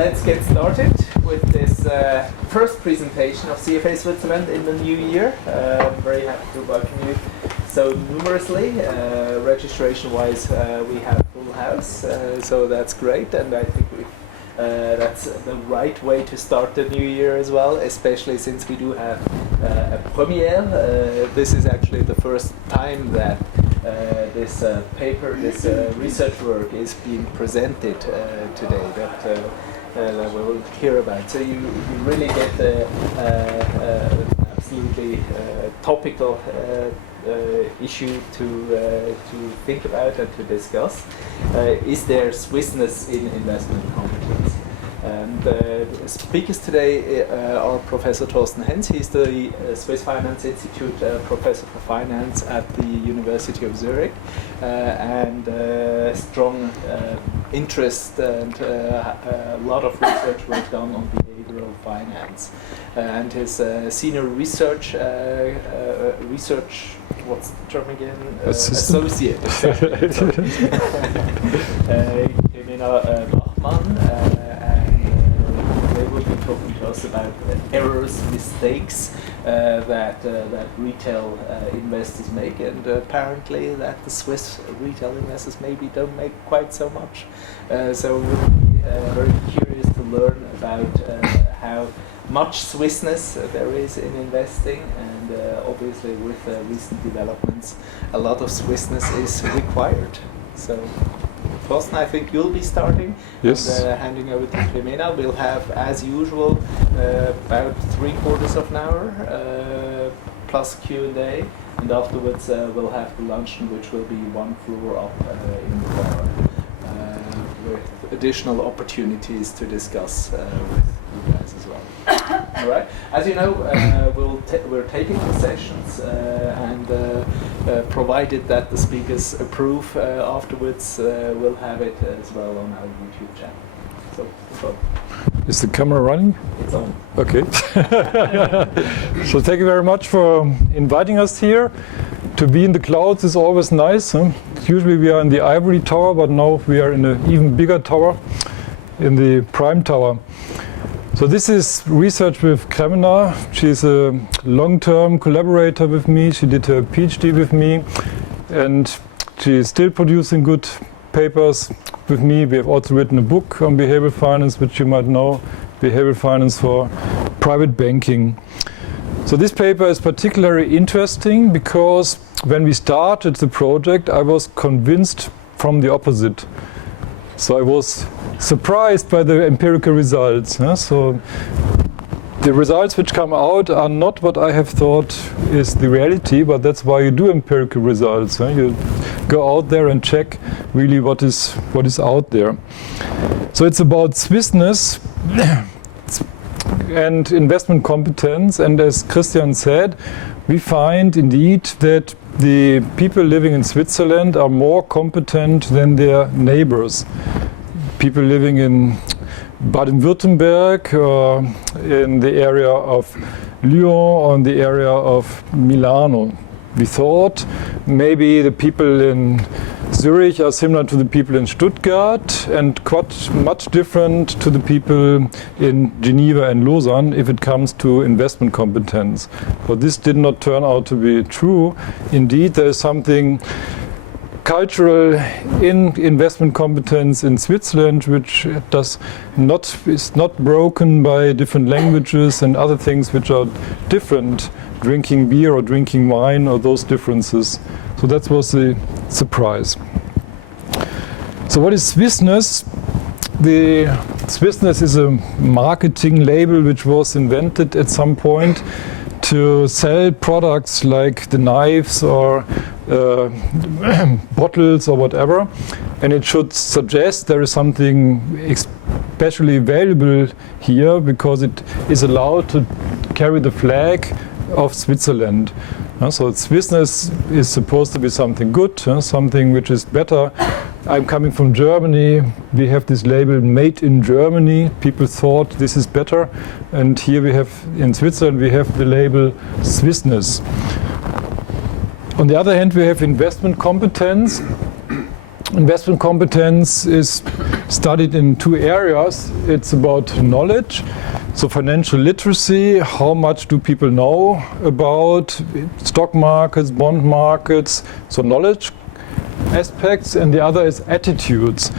let's get started with this first presentation of CFA Switzerland in the new year. I'm very happy to welcome you so numerously. Registration-wise, we have full house, so that's great, and I think that's the right way to start the new year as well, especially since we do have a premiere. This is actually the first time that this paper, this research work is being presented today that we will hear about. So you really get an absolutely topical issue to think about and to discuss. Is there Swissness in investment competence? And the speakers today are Professor Thorsten Hens. He's the Swiss Finance Institute Professor for Finance at the University of Zürich, and strong interest and a lot of research work done on behavioral finance. And his senior research, what's the term again? Associate. Kremena, Bachmann. They will be talking to us about errors, mistakes that retail investors make, and apparently that the Swiss retail investors maybe don't make quite so much. So we'll be very curious to learn about how much Swissness there is in investing, and obviously with recent developments, a lot of Swissness is required. So, Thorsten, I think you'll be starting. Yes. And handing over to Kremena. We'll have, as usual, about 3/4 of an hour plus Q&A, and afterwards we'll have the luncheon, which will be one floor up in the bar, with additional opportunities to discuss with you guys as well. All right. As you know, we're taping the sessions, and provided that the speakers approve afterwards, we'll have it as well on our YouTube channel. So, is the camera running? It's on. Okay. So thank you very much for inviting us here. To be in the clouds is always nice. Huh? Usually we are in the ivory tower, but now we are in an even bigger tower, in the prime tower. So this is research with Kremena. She's a long-term collaborator with me. She did her PhD with me, and she is still producing good papers with me. We have also written a book on behavioral finance, which you might know, Behavioral Finance for Private Banking. So this paper is particularly interesting because when we started the project, I was convinced from the opposite. So I was surprised by the empirical results. So the results which come out are not what I have thought is the reality, but that's why you do empirical results. You go out there and check really what is out there. So it's about Swissness and investment competence, and as Christian said, we find indeed that the people living in Switzerland are more competent than their neighbors. People living in Baden-Württemberg, or in the area of Lyon, or in the area of Milano. We thought maybe the people in Zürich are similar to the people in Stuttgart, and quite much different to the people in Geneva and Lausanne if it comes to investment competence. But this did not turn out to be true. Indeed, there is something cultural in investment competence in Switzerland, which is not broken by different languages and other things which are different, drinking beer or drinking wine or those differences. So that was the surprise. So what is Swissness? The Swissness is a marketing label which was invented at some point to sell products like the knives or bottles or whatever, and it should suggest there is something especially valuable here because it is allowed to carry the flag of Switzerland. So Swissness is supposed to be something good, something which is better. I'm coming from Germany. We have this label made in Germany. People thought this is better. And here we have, in Switzerland, we have the label Swissness. On the other hand, we have investment competence. investment competence is studied in two areas. It's about knowledge, so financial literacy, how much do people know about stock markets, bond markets, so knowledge aspects, and the other is attitudes.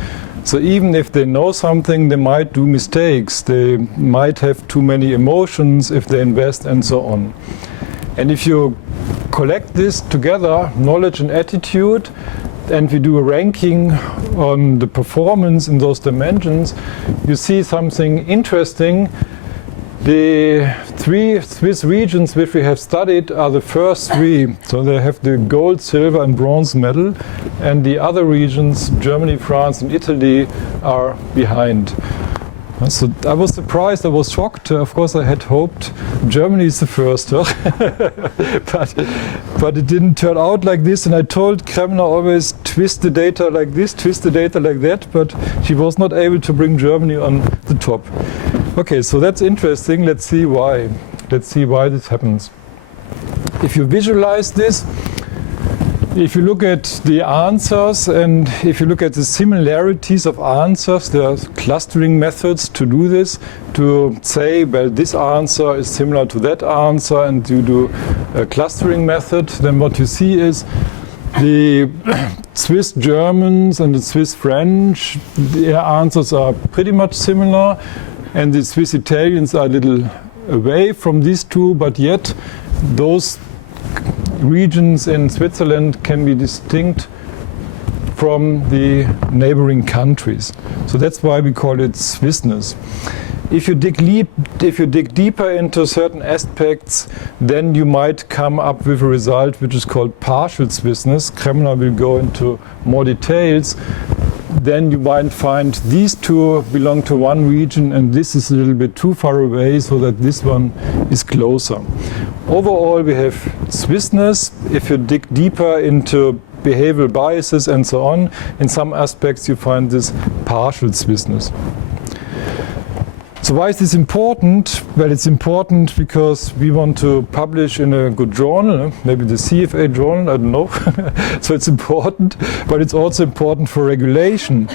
So even if they know something, they might do mistakes, they might have too many emotions if they invest and so on. And if you collect this together, knowledge and attitude, and we do a ranking on the performance in those dimensions, you see something interesting. The three Swiss regions which we have studied are the first three. So they have the gold, silver and bronze medal, and the other regions, Germany, France and Italy, are behind. So I was surprised, I was shocked. Of course I had hoped Germany is the first, but it didn't turn out like this, and I told Kremena always twist the data like this, twist the data like that, but she was not able to bring Germany on the top. Okay, so that's interesting. Let's see why. Let's see why this happens. If you visualize this, if you look at the answers and if you look at the similarities of answers, there are clustering methods to do this, to say, well, this answer is similar to that answer, and you do a clustering method. Then what you see is the Swiss Germans and the Swiss French, their answers are pretty much similar, and the Swiss Italians are a little away from these two, but yet those regions in Switzerland can be distinct from the neighboring countries. So that's why we call it Swissness. If you dig deeper into certain aspects, then you might come up with a result which is called partial Swissness. Kremena will go into more details. Then you might find these two belong to one region and this is a little bit too far away, so that this one is closer. Overall, we have Swissness. If you dig deeper into behavioral biases and so on, in some aspects you find this partial Swissness. So why is this important? Well, it's important because we want to publish in a good journal, maybe the CFA journal, I don't know. So it's important, but it's also important for regulation.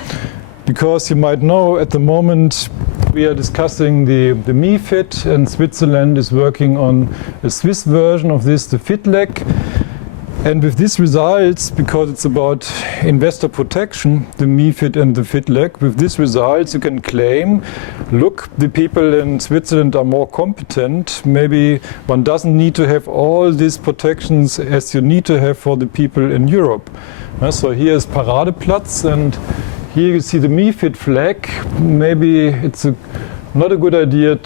Because you might know at the moment we are discussing the MiFID, and Switzerland is working on a Swiss version of this, the FITLEC. And with these results, because it's about investor protection, the MiFID and the FITLEC, with these results you can claim, look, the people in Switzerland are more competent. Maybe one doesn't need to have all these protections as you need to have for the people in Europe. So here is Paradeplatz, and here you see the MiFID flag. Maybe it's not a good idea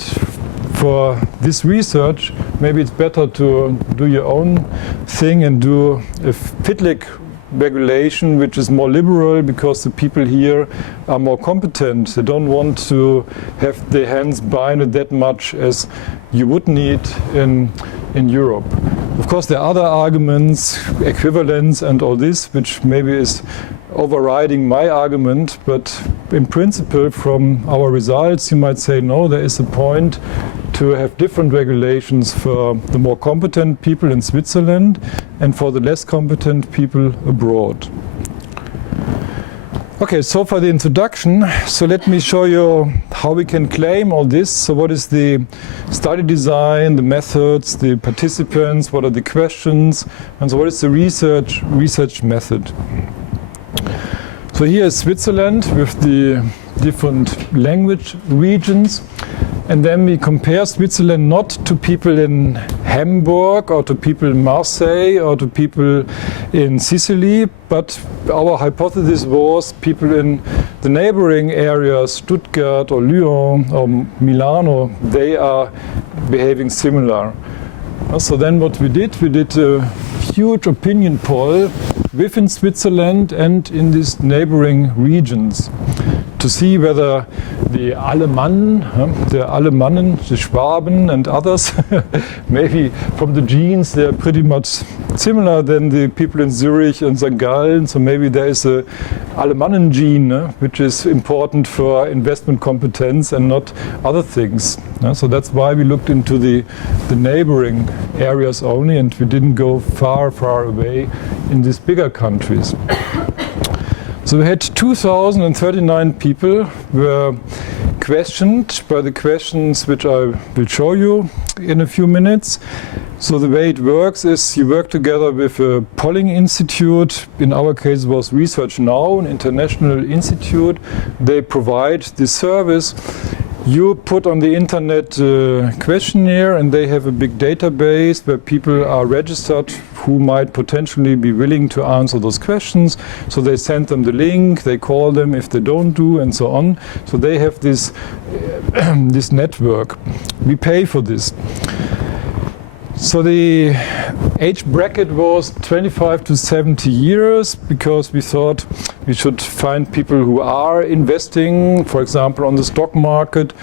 for this research. Maybe it's better to do your own thing and do a FITLEC regulation which is more liberal, because the people here are more competent. They don't want to have their hands binded that much as you would need in Europe. Of course, there are other arguments, equivalence and all this, which maybe is overriding my argument, but in principle from our results you might say no, there is a point to have different regulations for the more competent people in Switzerland and for the less competent people abroad. Okay, so for the introduction, so let me show you how we can claim all this. So what is the study design, the methods, the participants, what are the questions, and so what is the research method. So here is Switzerland with the different language regions, and then we compare Switzerland not to people in Hamburg or to people in Marseille or to people in Sicily, but our hypothesis was people in the neighboring areas, Stuttgart or Lyon or Milano, they are behaving similar. So then what we did a huge opinion poll within Switzerland and in these neighboring regions to see whether the Alemannen, the Schwaben and others, maybe from the genes they're pretty much similar than the people in Zürich and St. Gallen, so maybe there is a Alemannen gene which is important for investment competence and not other things. So that's why we looked into the neighboring areas only, and we didn't go far away in these bigger countries. So we had 2,039 people were questioned by the questions which I will show you in a few minutes. So the way it works is you work together with a polling institute. In our case it was Research Now, an international institute. They provide this service. You put on the internet a questionnaire and they have a big database where people are registered who might potentially be willing to answer those questions. So they send them the link, they call them if they don't do, and so on. So they have this, this network. We pay for this. So the age bracket was 25 to 70 years because we thought we should find people who are investing, for example, on the stock market.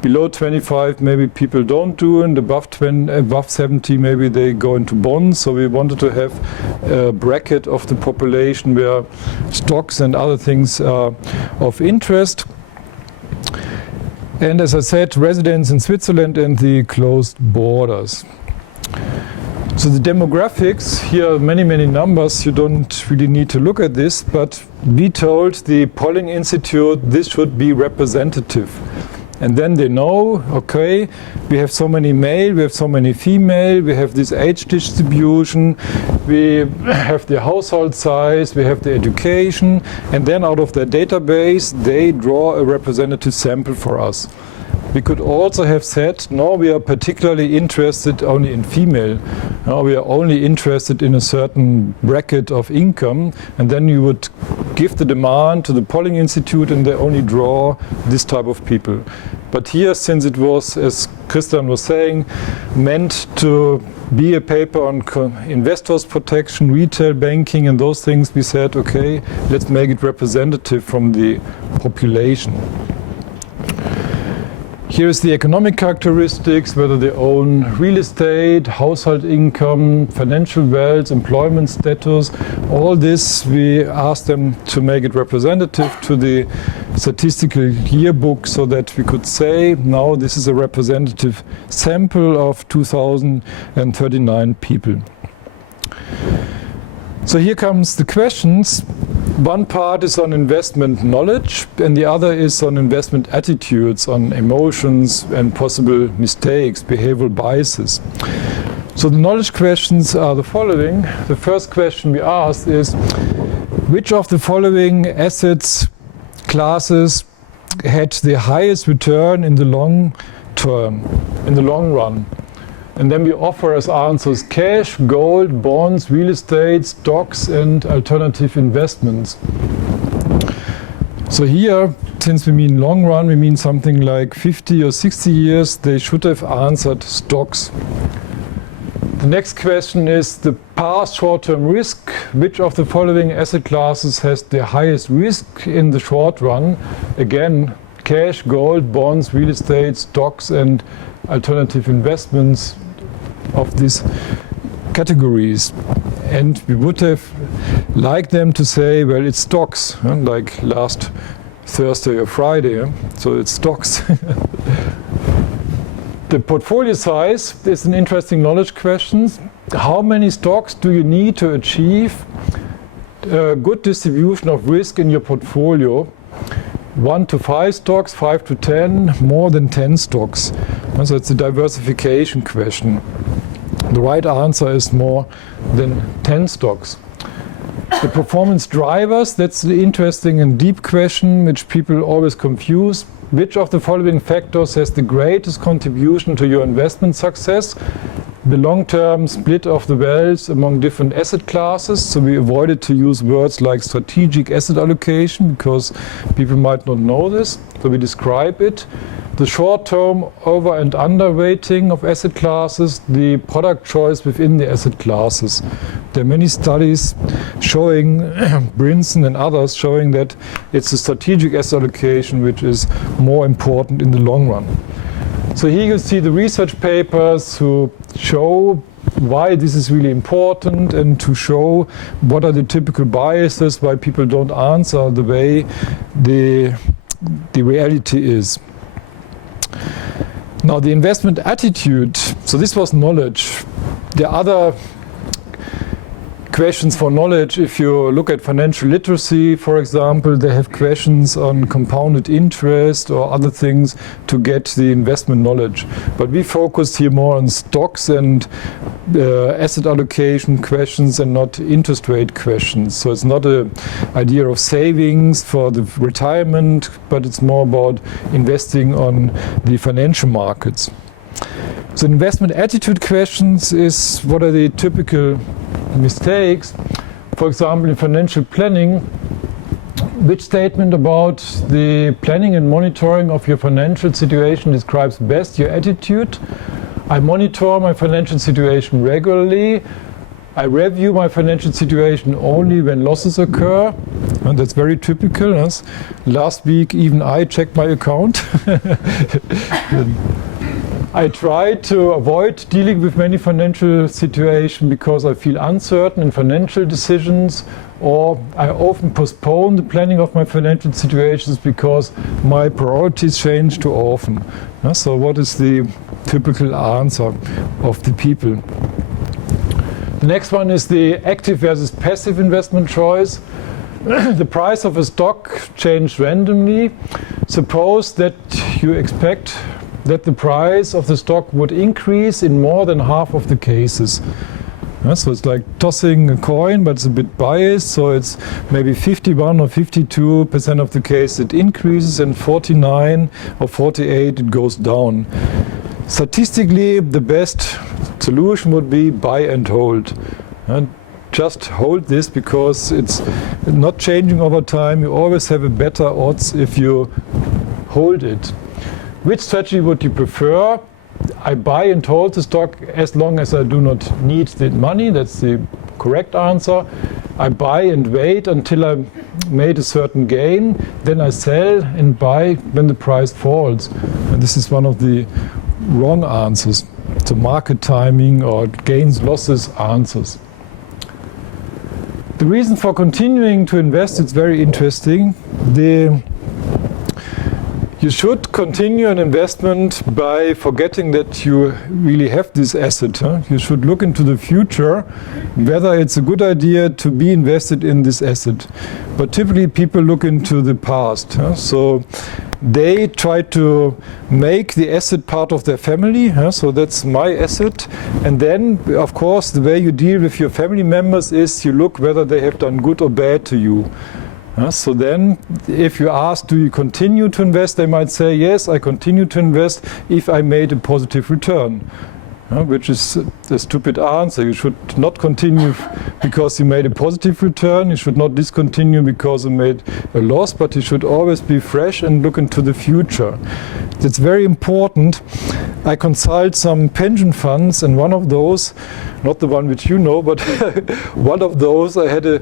Below 25, maybe people don't do, and above 70, maybe they go into bonds. So we wanted to have a bracket of the population where stocks and other things are of interest. And as I said, residents in Switzerland and the closed borders. So the demographics, here are many, many numbers, you don't really need to look at this, but we told the polling institute this should be representative. And then they know, okay, we have so many male, we have so many female, we have this age distribution, we have the household size, we have the education, and then out of their database they draw a representative sample for us. We could also have said, no, we are particularly interested only in female. No, we are only interested in a certain bracket of income, and then you would give the demand to the polling institute and they only draw this type of people. But here, since it was, as Christian was saying, meant to be a paper on investors protection, retail banking and those things, we said, okay, let's make it representative from the population. Here is the economic characteristics, whether they own real estate, household income, financial wealth, employment status. All this we asked them to make it representative to the statistical yearbook so that we could say, now this is a representative sample of 2,039 people. So here comes the questions. One part is on investment knowledge and the other is on investment attitudes, on emotions and possible mistakes, behavioral biases. So the knowledge questions are the following. The first question we asked is, which of the following assets classes had the highest return in the long term, in the long run? And then we offer as answers cash, gold, bonds, real estate, stocks and alternative investments. So here, since we mean long run, we mean something like 50 or 60 years, they should have answered stocks. The next question is the past short-term risk. Which of the following asset classes has the highest risk in the short run? Again, cash, gold, bonds, real estate, stocks and alternative investments of these categories. And we would have liked them to say, well, it's stocks, like last Thursday or Friday, so it's stocks. The portfolio size is an interesting knowledge question. How many stocks do you need to achieve a good distribution of risk in your portfolio? 1 to 5 stocks, 5 to 10, more than 10 stocks. So it's a diversification question. The right answer is more than 10 stocks. The performance drivers, that's the interesting and deep question which people always confuse. Which of the following factors has the greatest contribution to your investment success? The long-term split of the wealth among different asset classes. So we avoided to use words like strategic asset allocation because people might not know this. So we describe it. The short-term over and under weighting of asset classes, the product choice within the asset classes. There are many studies showing, Brinson and others, showing that it's the strategic asset allocation which is more important in the long run. So here you see the research papers who show why this is really important and to show what are the typical biases, why people don't answer the way the reality is. Now the investment attitude, so this was knowledge. The other questions for knowledge. If you look at financial literacy, for example, they have questions on compounded interest or other things to get the investment knowledge. But we focus here more on stocks and asset allocation questions and not interest rate questions. So it's not an idea of savings for the retirement, but it's more about investing on the financial markets. So investment attitude questions is what are the typical mistakes. For example, in financial planning, which statement about the planning and monitoring of your financial situation describes best your attitude? I monitor my financial situation regularly. I review my financial situation only when losses occur. And that's very typical. Yes? Last week, even I checked my account. I try to avoid dealing with many financial situations because I feel uncertain in financial decisions, or I often postpone the planning of my financial situations because my priorities change too often. So what is the typical answer of the people? The next one is the active versus passive investment choice. The price of a stock changed randomly. Suppose that you expect that the price of the stock would increase in more than half of the cases. So it's like tossing a coin, but it's a bit biased. So it's maybe 51 or 52% of the case it increases, and 49 or 48 it goes down. Statistically, the best solution would be buy and hold. And just hold this because it's not changing over time. You always have a better odds if you hold it. Which strategy would you prefer? I buy and hold the stock as long as I do not need the money. That's the correct answer. I buy and wait until I made a certain gain. Then I sell and buy when the price falls. And this is one of the wrong answers. So market timing or gains, losses answers. The reason for continuing to invest, it's very interesting. You should continue an investment by forgetting that you really have this asset. You should look into the future, whether it's a good idea to be invested in this asset. But typically people look into the past. So they try to make the asset part of their family. So that's my asset. And then, of course, the way you deal with your family members is you look whether they have done good or bad to you. So then, if you ask, do you continue to invest? They might say, yes, I continue to invest if I made a positive return, which is a stupid answer. You should not continue because you made a positive return. You should not discontinue because you made a loss, but you should always be fresh and look into the future. It's very important. I consult some pension funds, and one of those, not the one which you know, but one of those, I had a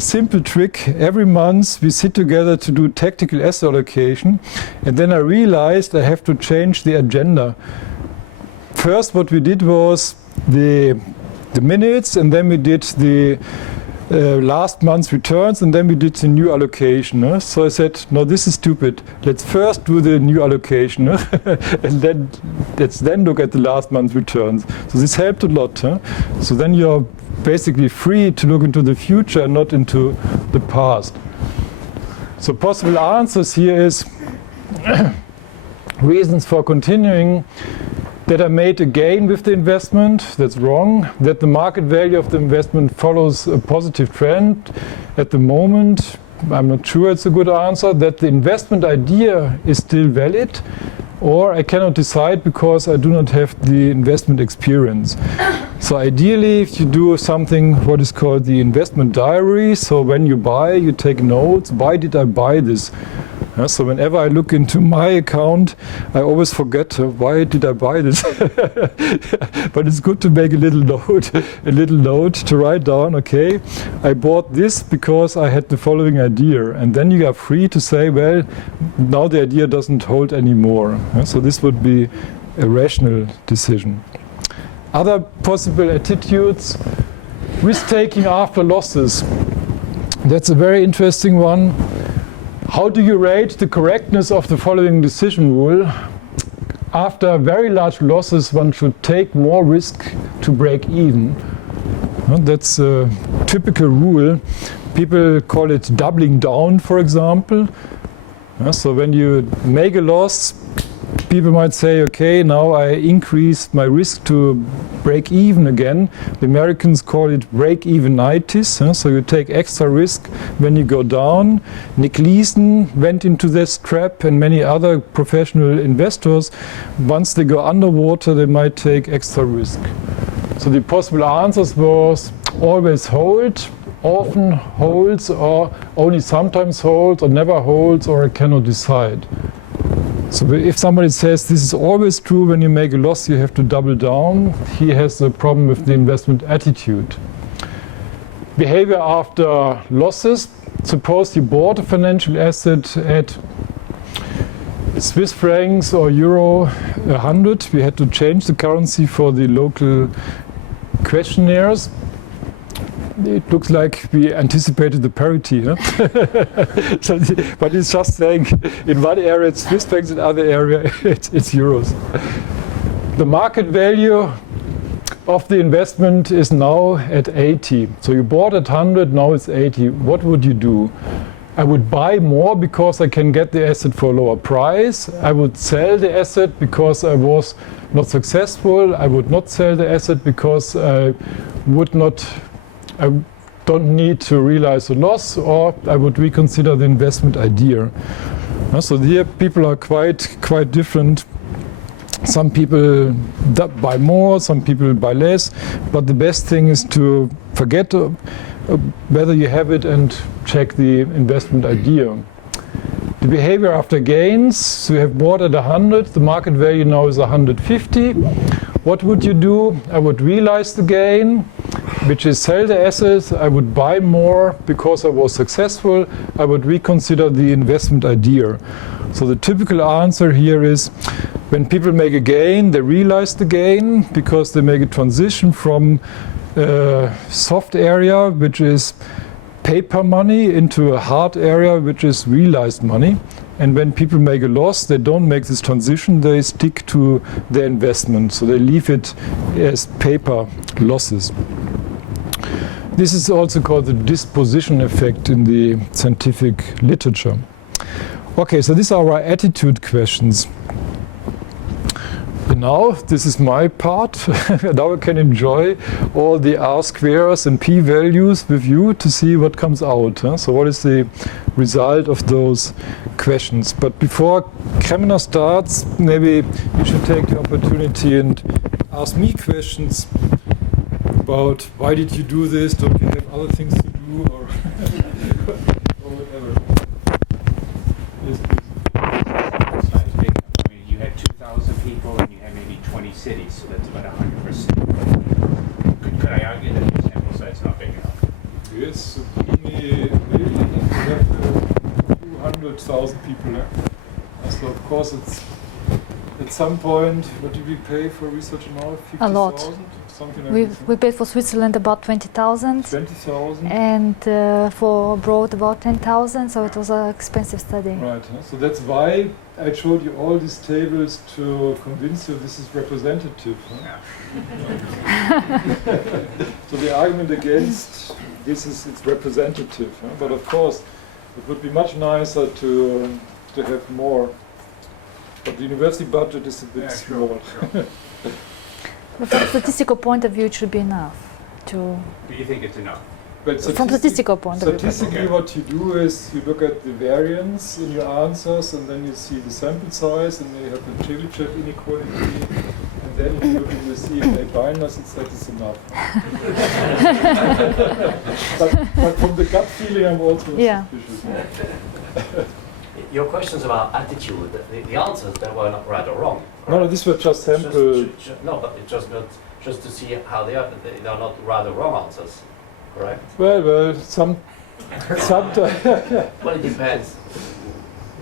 simple trick. Every month we sit together to do tactical asset allocation, and then I realized I have to change the agenda. First, what we did was the minutes, and then we did the last month's returns, and then we did the new allocation. So I said, no, this is stupid. Let's first do the new allocation, and then let's look at the last month's returns. So this helped a lot. So then you're basically free to look into the future and not into the past. So possible answers here is reasons for continuing. That I made a gain with the investment, that's wrong. That the market value of the investment follows a positive trend at the moment, I'm not sure it's a good answer. That the investment idea is still valid, or I cannot decide because I do not have the investment experience. So ideally, if you do something what is called the investment diary, so when you buy, you take notes, why did I buy this? So whenever I look into my account, I always forget why did I buy this. But it's good to make a little note to write down, okay, I bought this because I had the following idea. And then you are free to say, well, now the idea doesn't hold anymore. So this would be a rational decision. Other possible attitudes, risk-taking after losses. That's a very interesting one. How do you rate the correctness of the following decision rule? After very large losses, one should take more risk to break even. That's a typical rule. People call it doubling down, for example. So when you make a loss, people might say, okay, now I increased my risk to break even again. The Americans call it break-evenitis. So you take extra risk when you go down. Nick Leeson went into this trap, and many other professional investors, once they go underwater, they might take extra risk. So the possible answers was always hold, often holds, or only sometimes holds, or never holds, or I cannot decide. So if somebody says this is always true, when you make a loss you have to double down, he has a problem with the investment attitude. Behavior after losses. Suppose you bought a financial asset at Swiss francs or euro 100. We had to change the currency for the local questionnaires. It looks like we anticipated the parity, huh? But it's just saying in one area it's Swiss francs, in other area it's euros. The market value of the investment is now at 80. So you bought at 100, now it's 80. What would you do? I would buy more because I can get the asset for a lower price. I would sell the asset because I was not successful. I would not sell the asset because I don't need to realize a loss, or I would reconsider the investment idea. So here people are quite different. Some people buy more, some people buy less, but the best thing is to forget whether you have it and check the investment idea. The behavior after gains, so you have bought at 100, the market value now is 150. What would you do? I would realize the gain, which is sell the assets. I would buy more because I was successful. I would reconsider the investment idea. So the typical answer here is when people make a gain, they realize the gain because they make a transition from soft area, which is paper money, into a hard area, which is realized money. And when people make a loss, they don't make this transition, they stick to their investment. So they leave it as paper losses. This is also called the disposition effect in the scientific literature. Okay, so these are our attitude questions. And now, this is my part. Now I can enjoy all the R squares and P values with you to see what comes out. So what is the result of those questions? But before Kremena starts, maybe you should take the opportunity and ask me questions about why did you do this? Don't you have other things to do? Or whatever. Yes, please. You had 2,000 people and you had maybe 20 cities, so that's about 100%. Could I argue that your sample size is not big enough? Yes, really have 200,000 people. So of course it's at some point, what do we pay for research now? 50,000? A lot. Something like We paid for Switzerland about 20,000. 20,000? And for abroad about 10,000, so it was an expensive study. Right, so that's why I showed you all these tables to convince you this is representative. So the argument against this is it's representative, but of course it would be much nicer to have more. But the university budget is a bit small. Sure. But from a statistical point of view, it should be enough to. Do you think it's enough? But From statistical point of view. statistically, what you do is you look at the variance in your answers, and then you see the sample size, and then you have the Chebyshev inequality, and then if you look at the CFA binders, it's that is enough. but from the gut feeling, I'm also suspicious. Your questions about attitude, the answers, they were not right or wrong. No, these were just sample. No, but it's just to see how they are not right or wrong answers, correct? Well, sometimes. Well, it depends.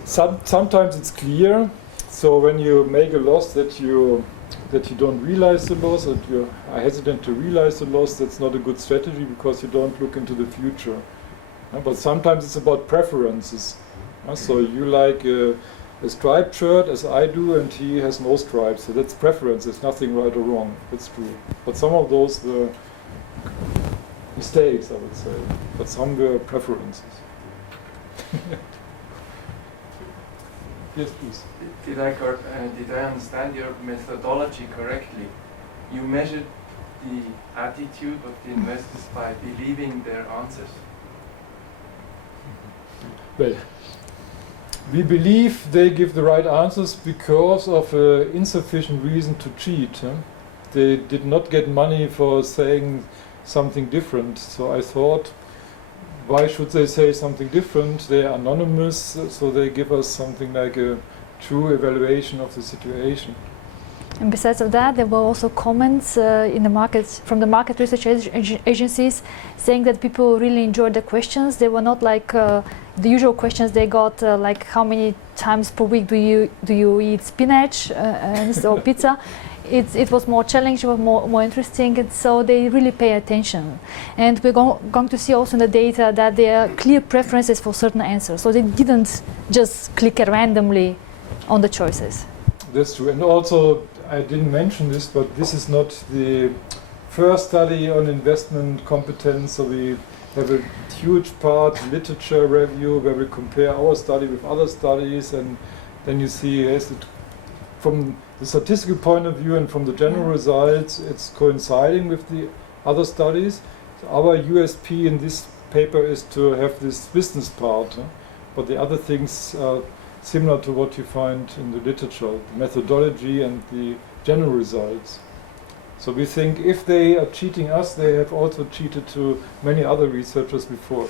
Sometimes it's clear. So when you make a loss that you don't realize the loss, and you are hesitant to realize the loss, that's not a good strategy because you don't look into the future. But sometimes it's about preferences. So you like a striped shirt as I do, and he has no stripes. So that's preference. There's nothing right or wrong. That's true. But some of those were mistakes, I would say, but some were preferences. Yes, please. Did I understand your methodology correctly? You measured the attitude of the investors by believing their answers. Well, we believe they give the right answers because of insufficient reason to cheat. They did not get money for saying something different. So I thought, why should they say something different? They are anonymous, so they give us something like a true evaluation of the situation. And besides of that, there were also comments in the markets from the market research agencies saying that people really enjoyed the questions. They were not like the usual questions they got, like how many times per week do you eat spinach or pizza. It was more challenging, it was more interesting, and so they really pay attention. And we're going to see also in the data that there are clear preferences for certain answers. So they didn't just click randomly on the choices. That's true. And also, I didn't mention this, but this is not the first study on investment competence. So we have a huge part literature review where we compare our study with other studies, and then you see yes, from the statistical point of view and from the general results, it's coinciding with the other studies. So our USP in this paper is to have this Swissness part, but the other things are similar to what you find in the literature, the methodology and the general results. So we think if they are cheating us, they have also cheated to many other researchers before.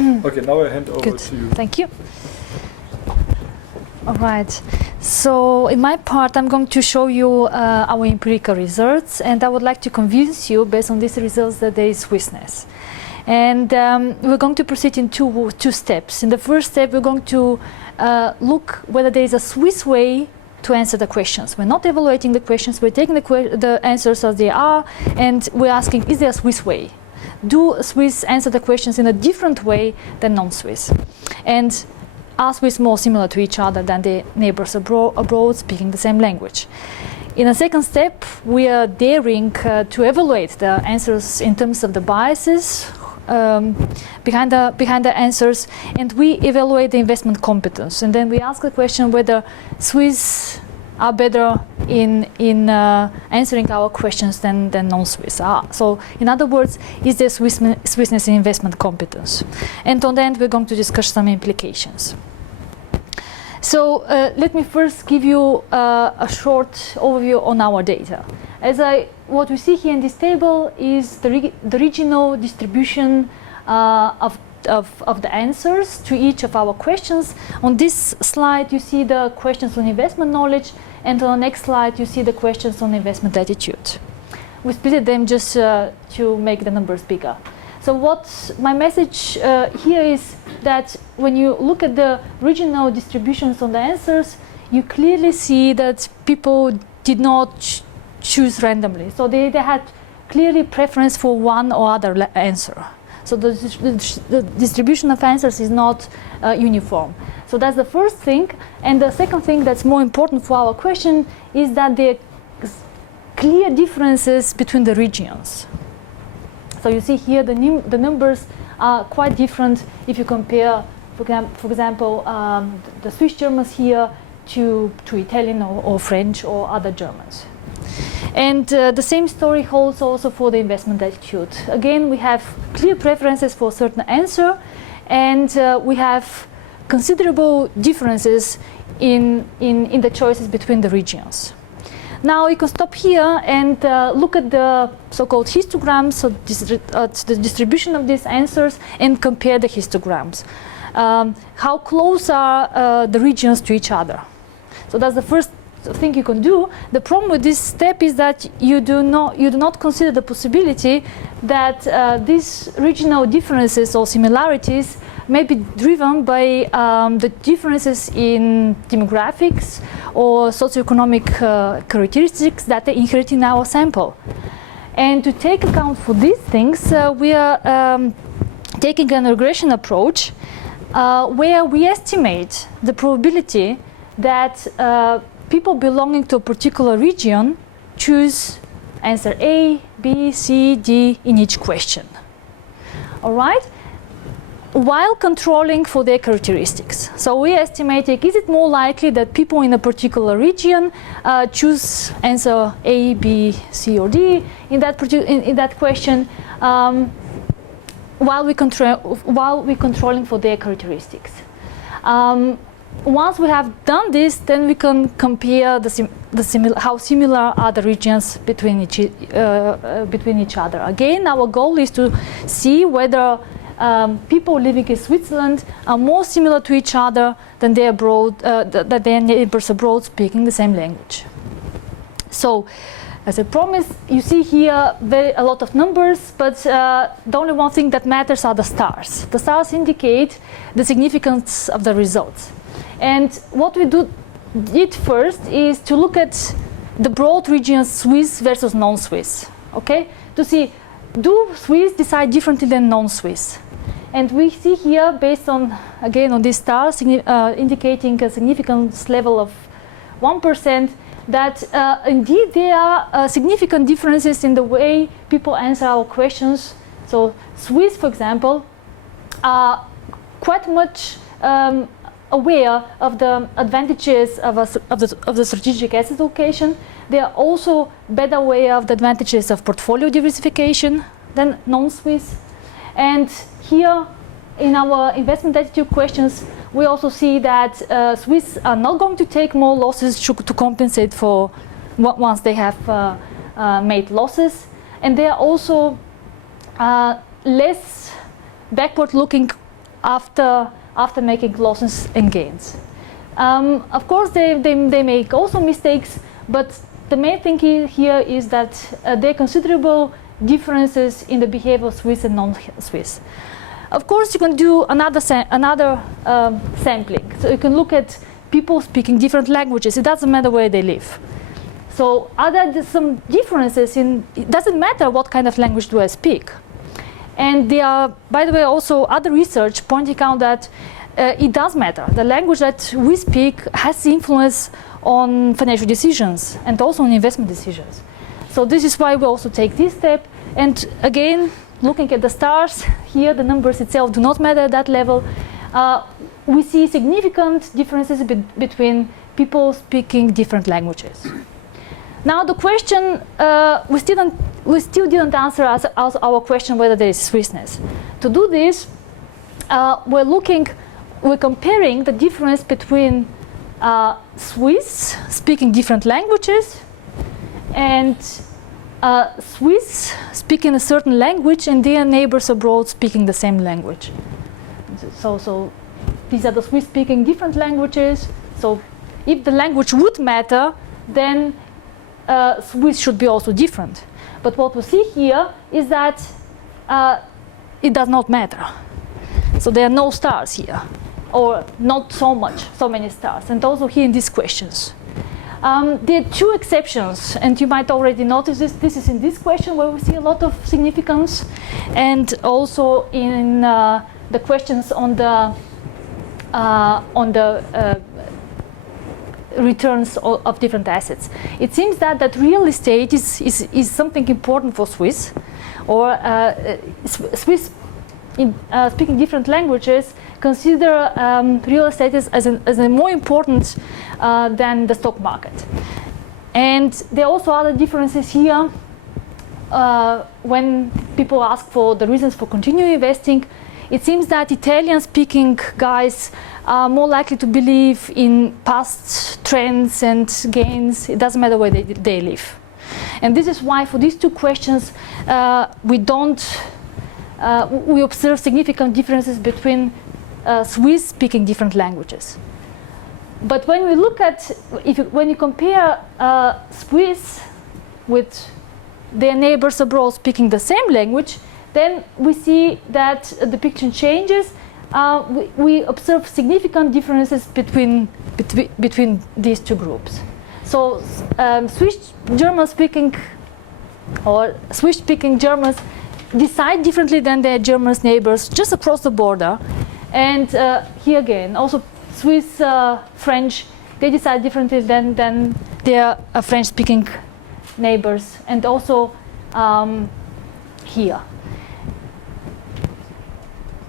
Okay, now I hand over Good. to you. Thank you. All right. So in my part, I'm going to show you our empirical results, and I would like to convince you, based on these results, that there is Swissness. And we're going to proceed in two steps. In the first step, we're going to look whether there is a Swiss way to answer the questions. We're not evaluating the questions, we're taking the answers as they are, and we're asking, is there a Swiss way? Do Swiss answer the questions in a different way than non-Swiss? And are Swiss more similar to each other than the neighbors abroad speaking the same language? In a second step, we are daring to evaluate the answers in terms of the biases behind the answers, and we evaluate the investment competence. And then we ask the question whether Swiss are better in answering our questions than non-Swiss are. So, in other words, is there Swissness in investment competence? And on the end, we're going to discuss some implications. So let me first give you a short overview on our data. What we see here in this table is the regional distribution of the answers to each of our questions. On this slide, you see the questions on investment knowledge, and on the next slide, you see the questions on investment attitude. We split them just to make the numbers bigger. So what my message here is that when you look at the regional distributions on the answers, you clearly see that people did not choose randomly. So they had clearly preference for one or other answer. So the distribution of answers is not uniform. So that's the first thing. And the second thing that's more important for our question is that there are clear differences between the regions. So you see here the numbers are quite different if you compare, for example, the Swiss Germans here to Italian or French or other Germans. And the same story holds also for the investment attitude. Again, we have clear preferences for a certain answer, and we have considerable differences in the choices between the regions. Now you can stop here and look at the so-called histograms, so the distribution of these answers, and compare the histograms. How close are the regions to each other? So that's the first thing you can do. The problem with this step is that you do not consider the possibility that these regional differences or similarities may be driven by the differences in demographics or socioeconomic characteristics that they inherit in our sample. And to take account for these things, we are taking an regression approach where we estimate the probability that people belonging to a particular region choose answer A, B, C, D in each question. All right? While controlling for their characteristics. So we estimated, is it more likely that people in a particular region choose answer A, B, C, or D in that question, while we're controlling for their characteristics. Once we have done this, then we can compare how similar are the regions between each other. Again, our goal is to see whether people living in Switzerland are more similar to each other than their neighbors abroad speaking the same language. So, as I promised, you see here a lot of numbers, but the only one thing that matters are the stars. The stars indicate the significance of the results. And what we did first is to look at the broad regions Swiss versus non-Swiss, okay? To see, do Swiss decide differently than non-Swiss? And we see here, based on, again, on these stars, indicating a significance level of 1%, that indeed there are significant differences in the way people answer our questions. So Swiss, for example, are quite much aware of the advantages of the strategic asset allocation. They are also better aware of the advantages of portfolio diversification than non-Swiss. And here, in our investment attitude questions, we also see that Swiss are not going to take more losses to compensate for once they have made losses. And they are also less backward-looking after making losses and gains. Of course, they make also mistakes, but the main thing here is that there are considerable differences in the behavior of Swiss and non-Swiss. Of course, you can do another sampling. So you can look at people speaking different languages. It doesn't matter where they live. So are there some differences it doesn't matter what kind of language do I speak. And there are, by the way, also other research pointing out that it does matter. The language that we speak has influence on financial decisions and also on investment decisions. So this is why we also take this step. And again, looking at the stars, here the numbers itself do not matter at that level. We see significant differences between people speaking different languages. Now the question, we still didn't answer our question whether there is Swissness. To do this, we're comparing the difference between Swiss speaking different languages and Swiss speaking a certain language and their neighbors abroad speaking the same language. So these are the Swiss speaking different languages. So if the language would matter, then Swiss should be also different. But what we see here is that it does not matter. So there are no stars here, or not so many stars, and also here in these questions. There are two exceptions, and you might already notice this. This is in this question where we see a lot of significance, and also in the questions on the returns of different assets. It seems that real estate is something important for Swiss, or Swiss speaking different languages consider real estate as more important than the stock market. And there are also other differences here. When people ask for the reasons for continuing investing, it seems that Italian-speaking guys are more likely to believe in past trends and gains. It doesn't matter where they live. And this is why for these two questions, we observe significant differences between Swiss speaking different languages. But when we look at, when you compare Swiss with their neighbors abroad speaking the same language, then we see that the picture changes. We observe significant differences between these two groups. So Swiss German speaking or Swiss speaking Germans decide differently than their German neighbors just across the border. And here again, also Swiss French, they decide differently than their French speaking neighbors, and also here.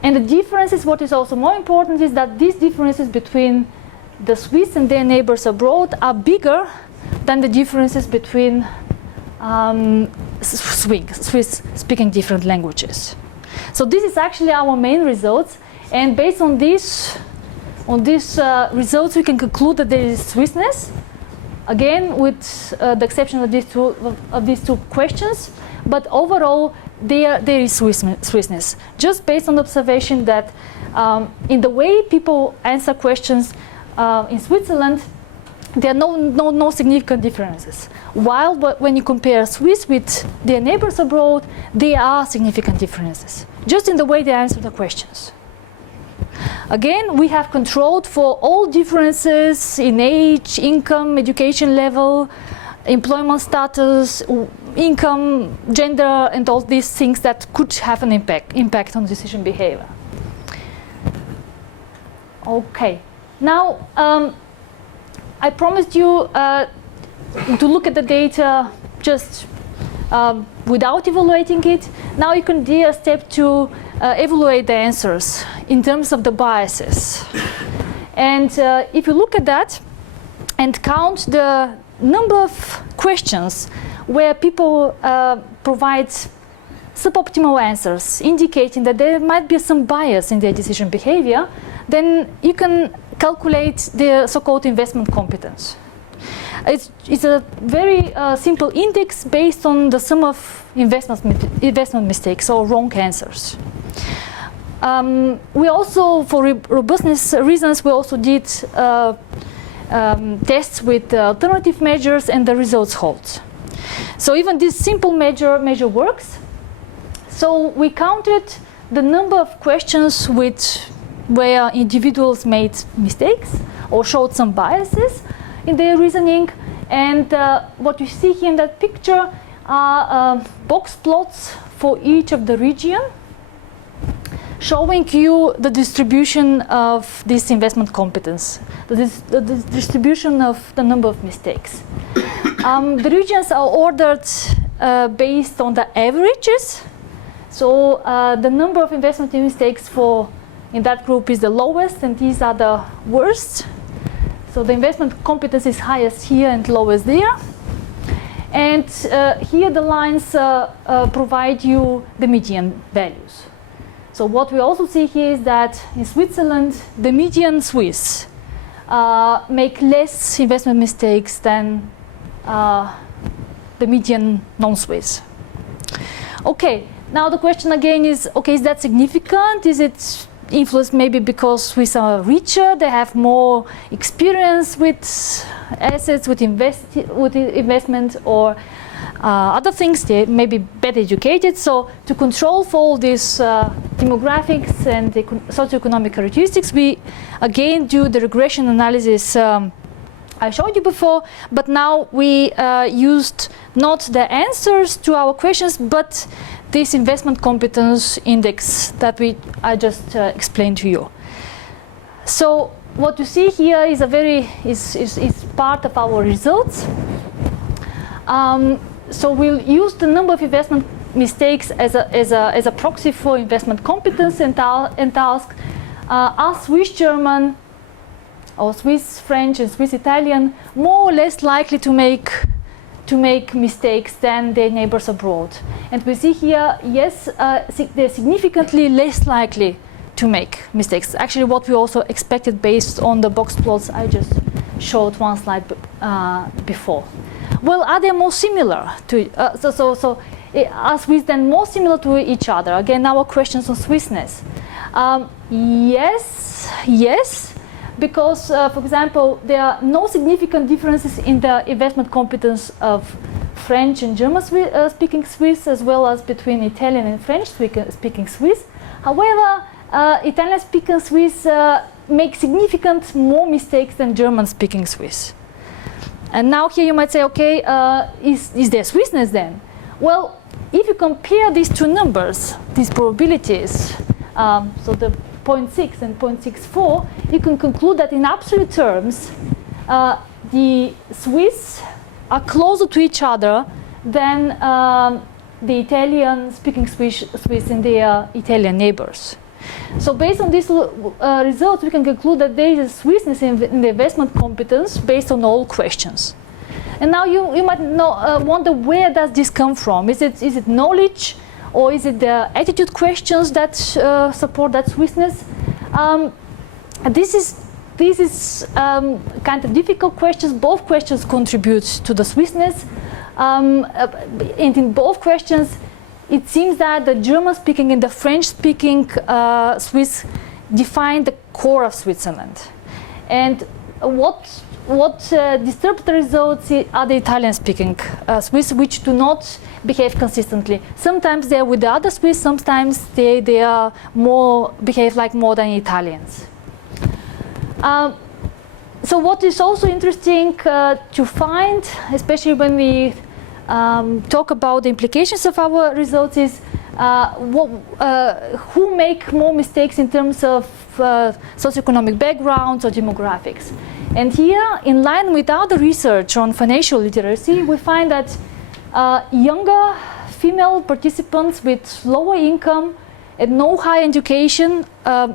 And the differences, what is also more important, is that these differences between the Swiss and their neighbors abroad are bigger than the differences between Swiss speaking different languages. So this is actually our main results, and based on these results, we can conclude that there is Swissness, again with the exception of these two questions. But overall, there is Swissness, just based on observation that in the way people answer questions in Switzerland, there are no significant differences. While when you compare Swiss with their neighbors abroad, there are significant differences, just in the way they answer the questions. Again, we have controlled for all differences in age, income, education level, employment status, income, gender, and all these things that could have an impact on decision behavior. Okay, now I promised you to look at the data just without evaluating it. Now you can do a step to evaluate the answers in terms of the biases. And if you look at that and count the number of questions where people provide suboptimal answers, indicating that there might be some bias in their decision behavior, then you can calculate the so-called investment competence. It's a very simple index based on the sum of investment mistakes or wrong answers. We also, for robustness reasons, we also did tests with alternative measures, and the results hold. So even this simple measure works. So we counted the number of questions where individuals made mistakes or showed some biases in their reasoning, and what you see here in that picture are box plots for each of the region, showing you the distribution of this investment competence, the distribution of the number of mistakes. The regions are ordered based on the averages. So the number of investment mistakes in that group is the lowest, and these are the worst. So the investment competence is highest here and lowest there. And here the lines provide you the median values. So what we also see here is that in Switzerland, the median Swiss make less investment mistakes than the median non-Swiss. Okay, now the question again is, okay, is that significant? Is it influenced maybe because Swiss are richer, they have more experience with assets, with investment, or other things, they may be better educated. So to control for all these demographics and socioeconomic characteristics, we again do the regression analysis I showed you before, but now we used not the answers to our questions, but this investment competence index that I just explained to you. So what you see here is is part of our results. So we'll use the number of investment mistakes as a proxy for investment competence, and ask are Swiss German or Swiss French and Swiss Italian more or less likely to make mistakes than their neighbors abroad. And we see here, yes, they're significantly less likely to make mistakes. Actually, what we also expected based on the box plots I just showed one slide before. Well, are they more similar to? Are Swiss then more similar to each other? Again, our questions on Swissness. Yes. Because, for example, there are no significant differences in the investment competence of French and German-speaking Swiss, as well as between Italian and French-speaking Swiss. However, Italian-speaking Swiss make significant more mistakes than German-speaking Swiss. And now here you might say, okay, is there Swissness then? Well, if you compare these two numbers, these probabilities, so the 0.6 and 0.64, you can conclude that in absolute terms, the Swiss are closer to each other than the Italian-speaking Swiss in their Italian neighbors. So based on these results, we can conclude that there is a Swissness in the investment competence based on all questions. And now you might wonder, where does this come from? Is it knowledge, or is it the attitude questions that support that Swissness? This is kind of difficult questions. Both questions contribute to the Swissness. And in both questions, it seems that the German-speaking and the French-speaking Swiss define the core of Switzerland. And what disturbs the results are the Italian-speaking Swiss, which do not behave consistently. Sometimes they are with the other Swiss, sometimes they are behave like modern Italians. So what is also interesting to find, especially when we talk about the implications of our results, is who make more mistakes in terms of socioeconomic backgrounds or demographics. And here, in line with other research on financial literacy, we find that younger female participants with lower income and no higher education, I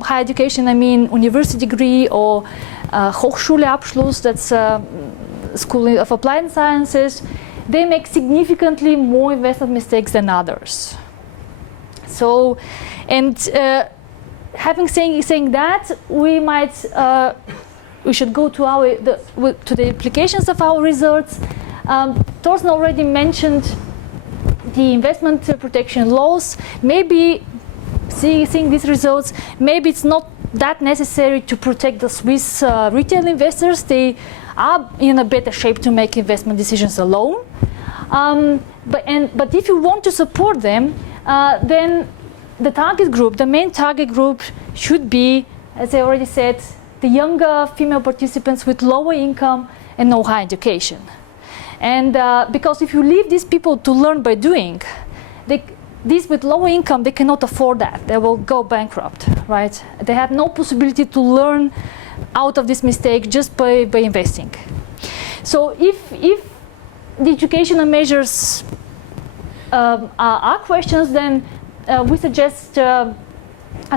mean university degree or Hochschule-Abschluss, that's School of Applied Sciences, they make significantly more investment mistakes than others. So, and saying that, we should go to the implications of our results. Thorsten already mentioned the investment protection laws. Maybe seeing these results, maybe it's not that necessary to protect the Swiss retail investors. They are in a better shape to make investment decisions alone. But if you want to support them, then the main target group should be, as I already said, the younger female participants with lower income and no higher education. And because if you leave these people to learn by doing, these with lower income, they cannot afford that. They will go bankrupt, right? They have no possibility to learn out of this mistake just by investing. So if the educational measures are questions, then we suggest a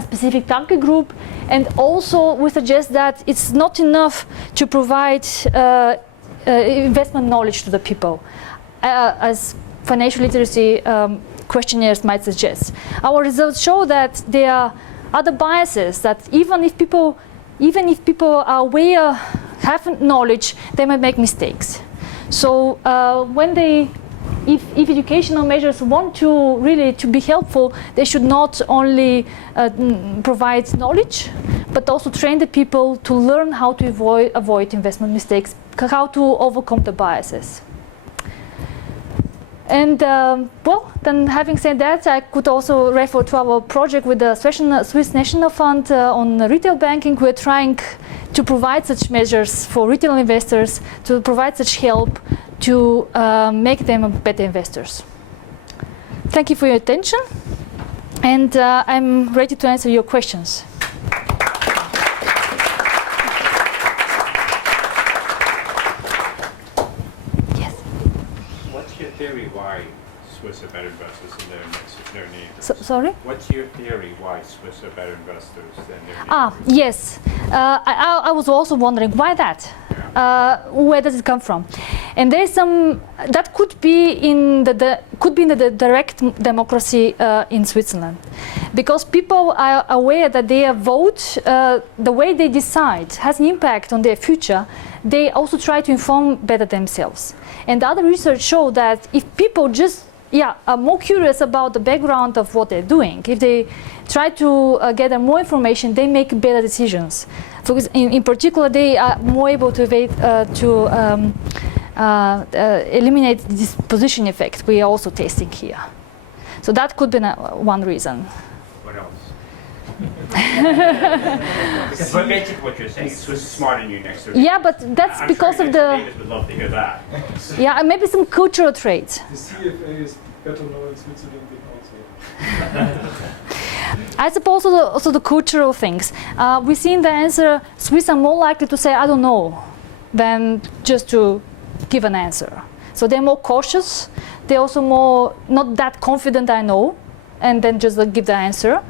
specific target group, and also we suggest that it's not enough to provide investment knowledge to the people, as financial literacy questionnaires might suggest. Our results show that there are other biases, that even if people are aware, have knowledge, they might make mistakes. So if educational measures want to really to be helpful, they should not only provide knowledge, but also train the people to learn how to avoid investment mistakes, how to overcome the biases. And then having said that, I could also refer to our project with the Swiss National Fund on retail banking. We're trying to provide such measures for retail investors, to provide such help to make them better investors. Thank you for your attention, and I'm ready to answer your questions. Theory why Swiss are better investors than their neighbors? Sorry? What's your theory why Swiss are better investors than their neighbors? Yes. I was also wondering why that. Where does it come from? And there's some that could be in the direct democracy in Switzerland, because people are aware that their vote, the way they decide, has an impact on their future. They also try to inform better themselves. And other research show that if people just are more curious about the background of what they're doing, if they try to gather more information, they make better decisions. So in particular, they are more able to eliminate this position effect we are also testing here. So that could be one reason. What else? Because basically what you're saying is Swiss is smarter than you next to. Yeah, but that's I'm because sure of the. neighbors would love to hear that. Yeah, and maybe some cultural traits. The CFA is better known in Switzerland than also. I suppose also the cultural things. We see in the answer, Swiss are more likely to say, I don't know, than just to give an answer. So they're more cautious. they're also more not that confident, I know, and then just give the answer.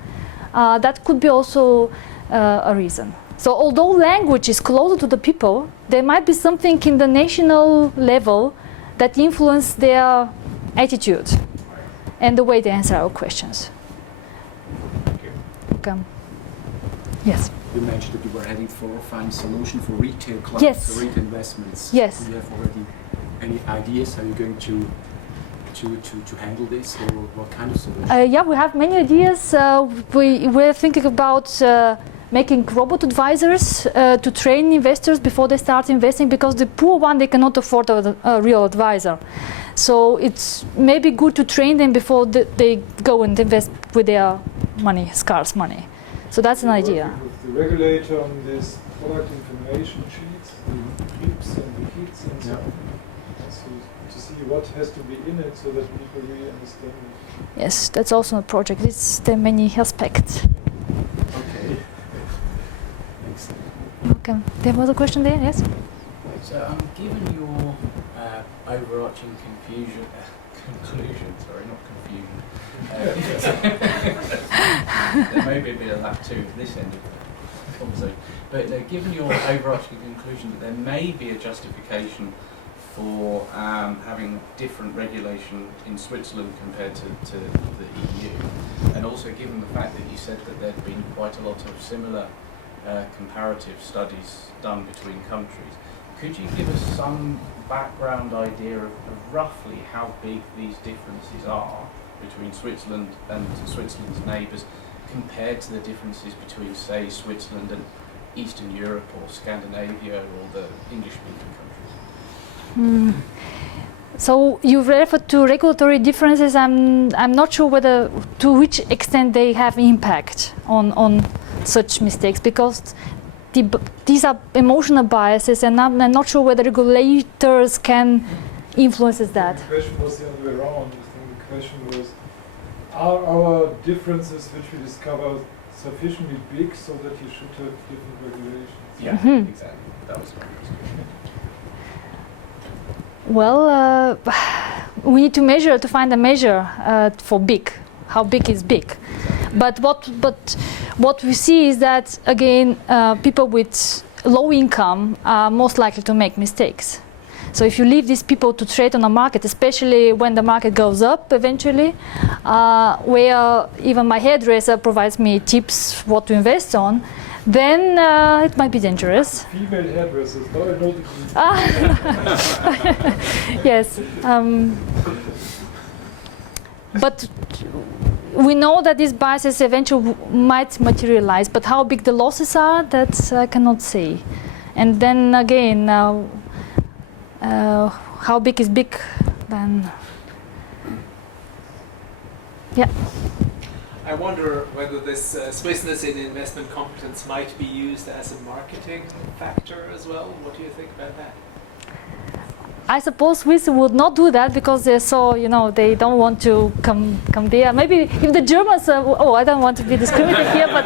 That could be also a reason. So although language is closer to the people, there might be something in the national level that influence their attitude and the way they answer our questions. Okay. Yes. You mentioned that you were heading for find a solution for retail clients, Yes. for retail investments. Yes. Do you have already any ideas how you're going to handle this, or what kind of solution? Yeah, we have many ideas. We're thinking about making robot advisors to train investors before they start investing, because the poor one, they cannot afford a real advisor. So it's maybe good to train them before they go and invest with their money, scarce money. So that's an idea. With the regulator on this product information sheets, the clips and the kits and so on. So to see what has to be in it so that people really understand it. Yes, that's also a project. There are many aspects. Okay. Thanks. Okay. There was a question there, yes? So, given your overarching conclusion, sorry, not confusion. There may be a bit of that too at this end of the conversation. But given your overarching conclusion that there may be a justification for having different regulation in Switzerland compared to the EU, and also given the fact that you said that there had been quite a lot of similar comparative studies done between countries, could you give us some background idea of roughly how big these differences are between Switzerland and Switzerland's neighbours compared to the differences between, say, Switzerland and Eastern Europe or Scandinavia or the English-speaking countries? So you referred to regulatory differences. I'm not sure whether to which extent they have impact on such mistakes, because these are emotional biases, and I'm not sure whether regulators can influence that. The question was the other way around. I think the question was, are our differences which we discover sufficiently big so that you should have different regulations? Yeah, exactly. That was my question. Well, we need to find a measure for big. How big is big? But what we see is that, again, people with low income are most likely to make mistakes. So if you leave these people to trade on a market, especially when the market goes up eventually, where even my hairdresser provides me tips what to invest on, then it might be dangerous. Female hairdressers, no, I know the Yes. But we know that these biases eventually might materialize, but how big the losses are, that I cannot say. And then again, how big is big, then... Yeah. I wonder whether this Swissness in investment competence might be used as a marketing factor as well. What do you think about that? I suppose Swiss would not do that because they're so, they don't want to come there. Maybe if the Germans, I don't want to be discriminated here, but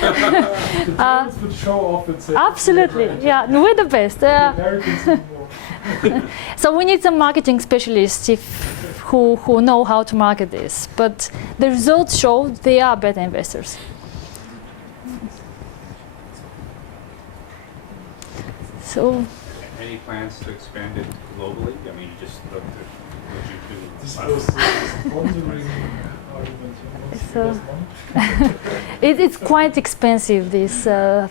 The Germans would show off and say, absolutely, yeah, we're the best. the Americans need more. So we need some marketing specialists who know how to market this. But the results show they are better investors. So. Any plans to expand it globally? I mean, you just looked at what you do. This was the sponsoring argument. So it's quite expensive, these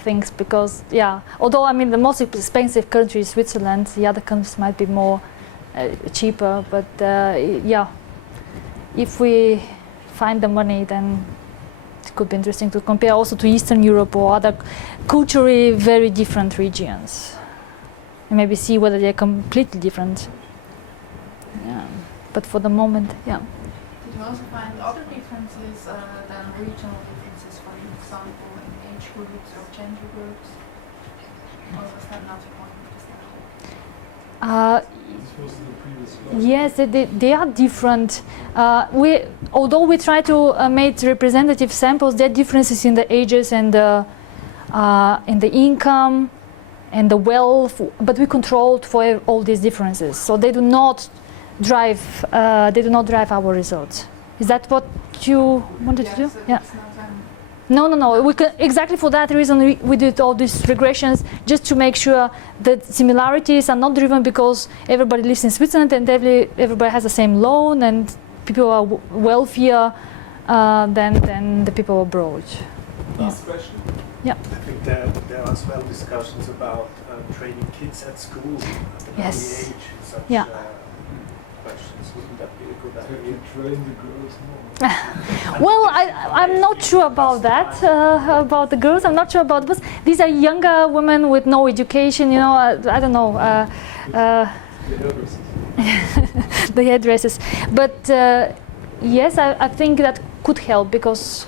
things, because although the most expensive country is Switzerland, the other countries might be more cheaper, but if we find the money, then it could be interesting to compare also to Eastern Europe or other culturally very different regions, and maybe see whether they're completely different. But for the moment, Did you also find other differences than regional differences, for example, in age groups or gender groups? Or was that not the point of the study? This was the previous slide. Yes, they are different. Although we try to make representative samples, there are differences in the ages and the income and the wealth, but we controlled for all these differences. So they do not drive. They do not drive our results. Is that what you wanted to do? So Yeah. it's not, No. We can, exactly for that reason we did all these regressions, just to make sure that similarities are not driven because everybody lives in Switzerland and everybody has the same loan and people are wealthier than the people abroad. Last question. Yeah. I think there are as well discussions about training kids at school at an Yes. early age in such Yeah. questions. Wouldn't that be a good idea? train the girls more. Well, I'm not sure about that, about the girls. I'm not sure about this. These are younger women with no education, you know, I don't know. The hairdressers. But yes, I think that could help because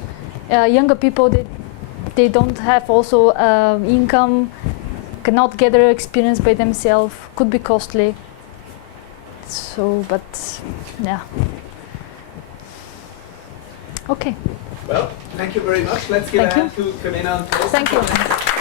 younger people, they don't have also income, cannot gather experience by themselves, could be costly. So, but yeah. Okay. Well, thank you very much. Let's give a hand to Kremena and Thorsten. Thank you.